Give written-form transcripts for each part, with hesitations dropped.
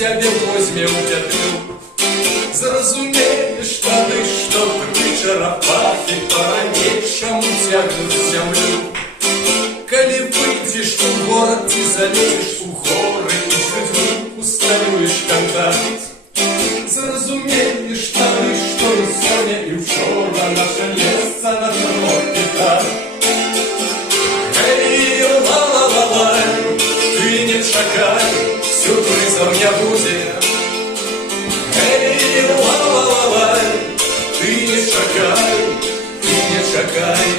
цябе возьме ў пятлю. Зразумееш тады, што тры чарапахі па-ранейшаму цягнуць зямлю. Калі выйдзеш у горад ці залезеш у горы і з людзьмі усталюеш кантакт, зразумееш тады, што і сёння і ўчора наша месца на тропе так. Гэй, ла-ла-ла-лай, ты не чакай, сюрпрызаў не будзе. Гэй, ла-ла-ла-лай, ты не чакай, ты не чакай.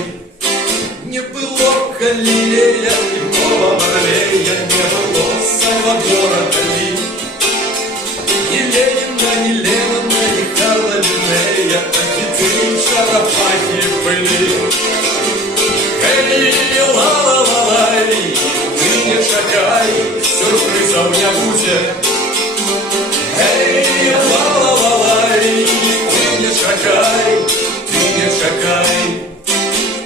Не было Галілея і Бога Марлея, не было Сальвадора Далі, ні Леніна, ні Ленана, ні Карла Ліннея, такі тры чарапахі былі. Гэй, ла-ла-ла-лай, ты не чакай, сюрпрызаў не будзе. Гэй, ла-ла-ла-лай, ты не чакай, ты не чакай.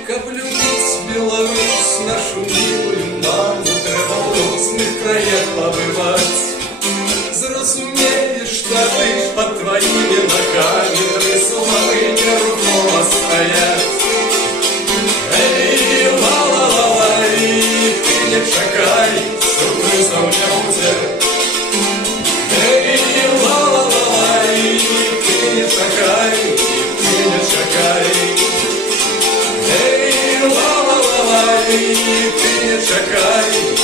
Каб любіць Беларусь, нашу милую маму, трэба ў розных краях пабываць. Зразумееш тады, пад тваімі нагамі тры славы нерухома стаяць. Эй, ла-ла-ла-лай, ты не чакай, сюрпрызаў не будзе. Эй, ла-ла-ла-лай, ты не чакай, ты не чакай. Эй, ла-ла-ла-лай, ты не чакай.